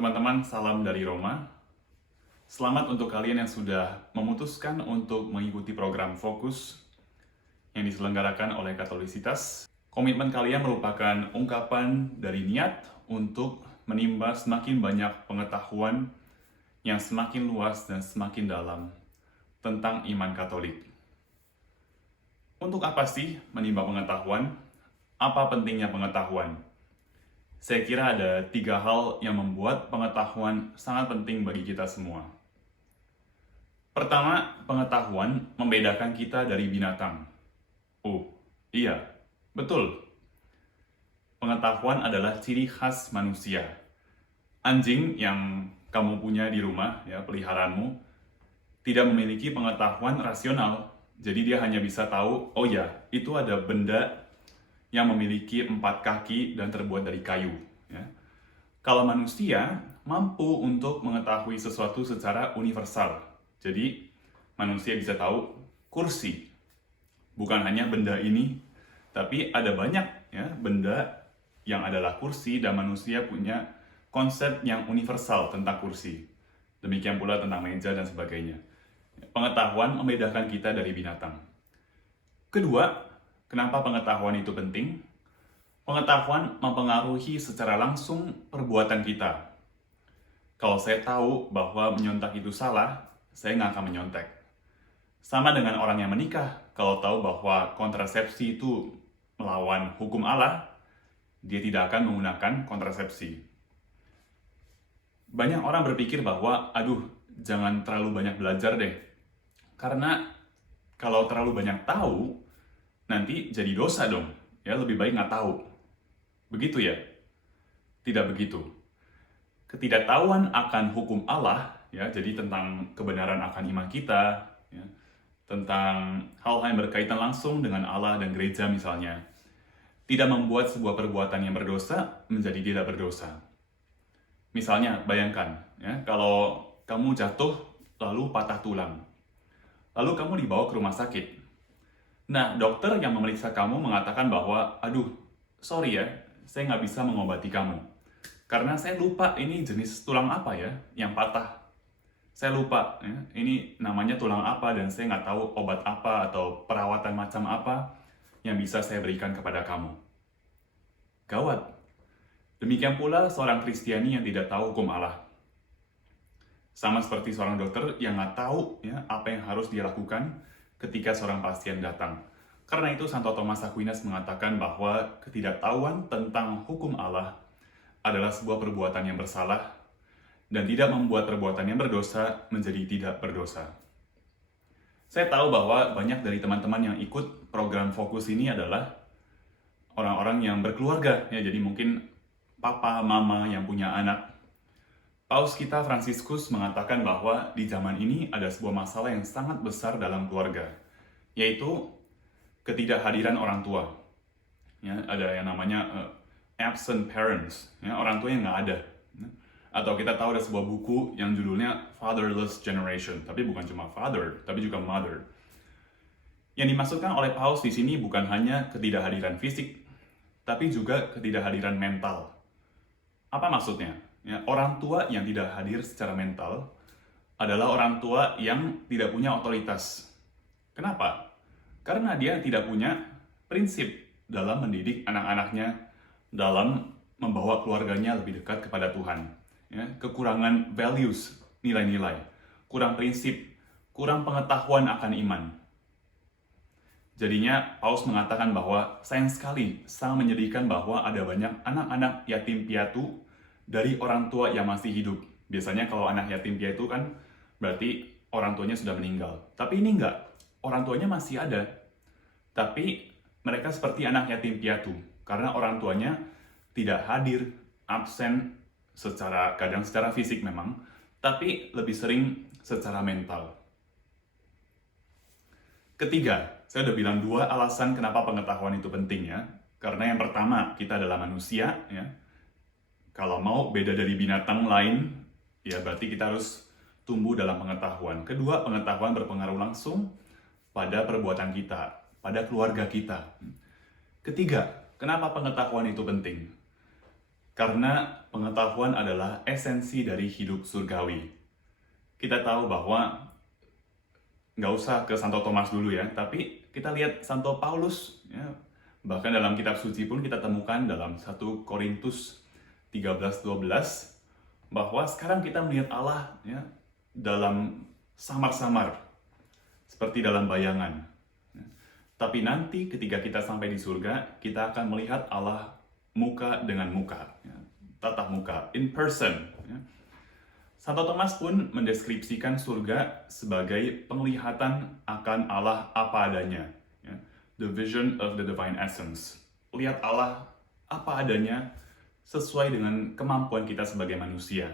Teman-teman, salam dari Roma. Selamat untuk kalian yang sudah memutuskan untuk mengikuti program Fokus yang diselenggarakan oleh Katolisitas. Komitmen kalian merupakan ungkapan dari niat untuk menimba semakin banyak pengetahuan yang semakin luas dan semakin dalam tentang iman Katolik. Untuk apa sih menimba pengetahuan? Apa pentingnya pengetahuan? Saya kira ada 3 hal yang membuat pengetahuan sangat penting bagi kita semua. Pertama, pengetahuan membedakan kita dari binatang. Oh, iya, betul. Pengetahuan adalah ciri khas manusia. Anjing yang kamu punya di rumah, ya, peliharaanmu, tidak memiliki pengetahuan rasional. Jadi dia hanya bisa tahu, oh ya, itu ada benda yang memiliki 4 kaki dan terbuat dari kayu. Ya. Kalau manusia mampu untuk mengetahui sesuatu secara universal. Jadi manusia bisa tahu kursi. Bukan hanya benda ini, tapi ada banyak ya benda yang adalah kursi dan manusia punya konsep yang universal tentang kursi. Demikian pula tentang meja dan sebagainya. Pengetahuan membedakan kita dari binatang. Kedua, kenapa pengetahuan itu penting? Pengetahuan mempengaruhi secara langsung perbuatan kita. Kalau saya tahu bahwa menyontek itu salah, saya nggak akan menyontek. Sama dengan orang yang menikah, kalau tahu bahwa kontrasepsi itu melawan hukum Allah, dia tidak akan menggunakan kontrasepsi. Banyak orang berpikir bahwa, aduh, jangan terlalu banyak belajar deh. Karena kalau terlalu banyak tahu, nanti jadi dosa dong. Ya, lebih baik nggak tahu. Begitu ya? Tidak begitu. Ketidaktahuan akan hukum Allah, ya, jadi tentang kebenaran akan iman kita, ya, tentang hal-hal yang berkaitan langsung dengan Allah dan gereja misalnya, tidak membuat sebuah perbuatan yang berdosa menjadi tidak berdosa. Misalnya, bayangkan, ya, kalau kamu jatuh lalu patah tulang, lalu kamu dibawa ke rumah sakit. Nah, dokter yang memeriksa kamu mengatakan bahwa, aduh, sorry ya, saya nggak bisa mengobati kamu. Karena saya lupa ini jenis tulang apa ya yang patah. Saya lupa, ya, ini namanya tulang apa dan saya nggak tahu obat apa atau perawatan macam apa yang bisa saya berikan kepada kamu. Gawat. Demikian pula seorang Kristiani yang tidak tahu hukum Allah. Sama seperti seorang dokter yang nggak tahu ya, apa yang harus dia lakukan ketika seorang pasien datang. Karena itu Santo Thomas Aquinas mengatakan bahwa ketidaktahuan tentang hukum Allah adalah sebuah perbuatan yang bersalah dan tidak membuat perbuatan yang berdosa menjadi tidak berdosa. Saya tahu bahwa banyak dari teman-teman yang ikut program Fokus ini adalah orang-orang yang berkeluarga, ya, jadi mungkin papa, mama yang punya anak. Paus kita Fransiskus mengatakan bahwa di zaman ini ada sebuah masalah yang sangat besar dalam keluarga, yaitu ketidakhadiran orang tua. Ya, ada yang namanya absent parents, ya, orang tua yang nggak ada. Atau kita tahu ada sebuah buku yang judulnya Fatherless Generation, tapi bukan cuma father, tapi juga mother. Yang dimaksudkan oleh Paus di sini bukan hanya ketidakhadiran fisik, tapi juga ketidakhadiran mental. Apa maksudnya? Ya, orang tua yang tidak hadir secara mental adalah orang tua yang tidak punya otoritas. Kenapa? Karena dia tidak punya prinsip dalam mendidik anak-anaknya, dalam membawa keluarganya lebih dekat kepada Tuhan. Ya, kekurangan values, nilai-nilai, kurang prinsip, kurang pengetahuan akan iman. Jadinya Paus mengatakan bahwa sayang sekali, sangat menyedihkan bahwa ada banyak anak-anak yatim piatu dari orang tua yang masih hidup. Biasanya kalau anak yatim piatu kan berarti orang tuanya sudah meninggal. Tapi ini enggak, orang tuanya masih ada. Tapi mereka seperti anak yatim piatu karena orang tuanya tidak hadir, absen kadang secara fisik memang, tapi lebih sering secara mental. Ketiga, saya udah bilang 2 alasan kenapa pengetahuan itu penting ya. Karena yang pertama, kita adalah manusia ya. Kalau mau beda dari binatang lain, ya berarti kita harus tumbuh dalam pengetahuan. Kedua, pengetahuan berpengaruh langsung pada perbuatan kita, pada keluarga kita. Ketiga, kenapa pengetahuan itu penting? Karena pengetahuan adalah esensi dari hidup surgawi. Kita tahu bahwa nggak usah ke Santo Thomas dulu ya, tapi kita lihat Santo Paulus, ya, bahkan dalam kitab suci pun kita temukan dalam 1 Korintus 13:12 bahwa sekarang kita melihat Allah ya, dalam samar-samar, seperti dalam bayangan. Tapi nanti ketika kita sampai di surga, kita akan melihat Allah muka dengan muka, ya, tatap muka, in person. Ya. Santo Thomas pun mendeskripsikan surga sebagai penglihatan akan Allah apa adanya. Ya. The vision of the divine essence. Lihat Allah apa adanya sesuai dengan kemampuan kita sebagai manusia.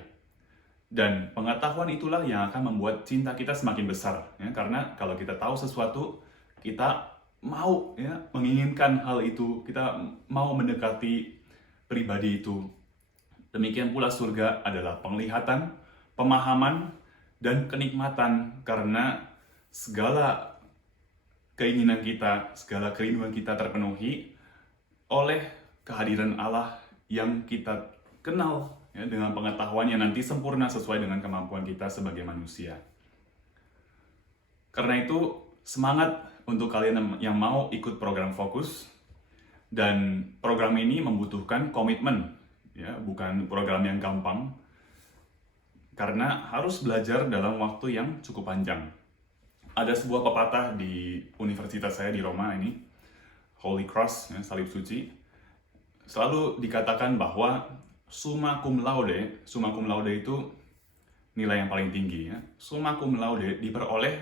Dan pengetahuan itulah yang akan membuat cinta kita semakin besar. Ya. Karena kalau kita tahu sesuatu, kita mau ya menginginkan hal itu, kita mau mendekati pribadi itu. Demikian pula surga adalah penglihatan, pemahaman, dan kenikmatan karena segala keinginan kita, segala kerinduan kita terpenuhi oleh kehadiran Allah yang kita kenal ya, dengan pengetahuan yang nanti sempurna sesuai dengan kemampuan kita sebagai manusia. Karena itu, semangat untuk kalian yang mau ikut program Fokus, dan program ini membutuhkan komitmen, ya, bukan program yang gampang, karena harus belajar dalam waktu yang cukup panjang. Ada sebuah pepatah di universitas saya di Roma ini, Holy Cross, ya, salib suci, selalu dikatakan bahwa summa cum laude itu nilai yang paling tinggi. Ya. Summa cum laude diperoleh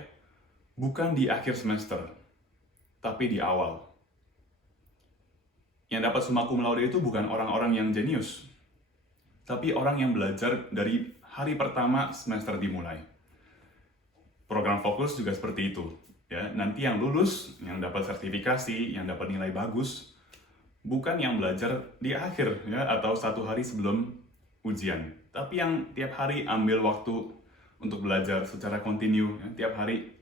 bukan di akhir semester, tapi di awal. Yang dapat summa cum laude itu bukan orang-orang yang jenius, tapi orang yang belajar dari hari pertama semester dimulai. Program Fokus juga seperti itu. Ya, nanti yang lulus, yang dapat sertifikasi, yang dapat nilai bagus, bukan yang belajar di akhir ya, atau 1 hari sebelum ujian, tapi yang tiap hari ambil waktu untuk belajar secara kontinu, ya, tiap hari.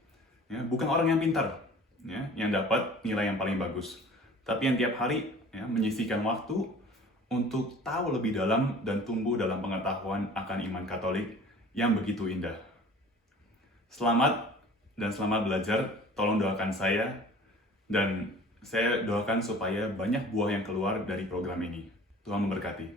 Ya, bukan orang yang pintar, ya, yang dapat nilai yang paling bagus, tapi yang tiap hari ya, menyisihkan waktu untuk tahu lebih dalam dan tumbuh dalam pengetahuan akan iman Katolik yang begitu indah. Selamat dan selamat belajar, tolong doakan saya, dan saya doakan supaya banyak buah yang keluar dari program ini. Tuhan memberkati.